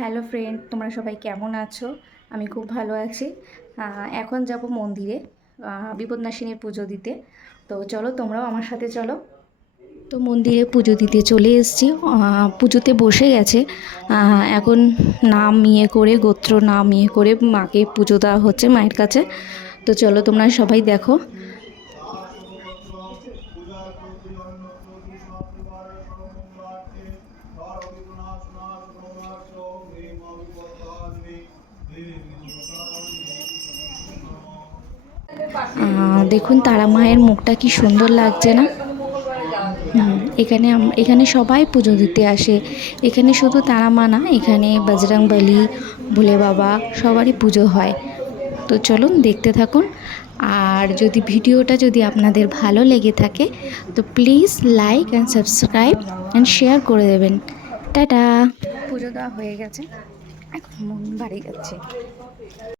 Hello friend, তোমরা সবাই কেমন আছো? আমি খুব ভালো আছি। এখন যাব মন্দিরে বিপদনাশিনীর পুজো দিতে। তো চলো, তোমরাও আমার সাথে চলো। তো মন্দিরে পুজো দিতে চলে এসেছি। পুজোতে বসে গেছে। এখন নাম ইয়ে করে, গোত্র নাম ইয়ে করে মাকে পুজো দেওয়া হচ্ছে মায়ের কাছে। তো চলো, তোমরা সবাই দেখো। দেখুন তারা মায়ের মুখটা কি সুন্দর লাগছে না? এখানে সবাই পুজো দিতে আসে। এখানে শুধু তারা মা না, এখানে বজরংবলী, ভোলে বাবা সবারই পুজো হয়। তো চলুন দেখতে থাকুন। আর ভিডিওটা যদি আপনাদের ভালো লেগে থাকে তো please like and subscribe and share করে দেবেন। টাটা। পুজো দেওয়া হয়ে গেছে, এখন বাড়ি যাচ্ছে।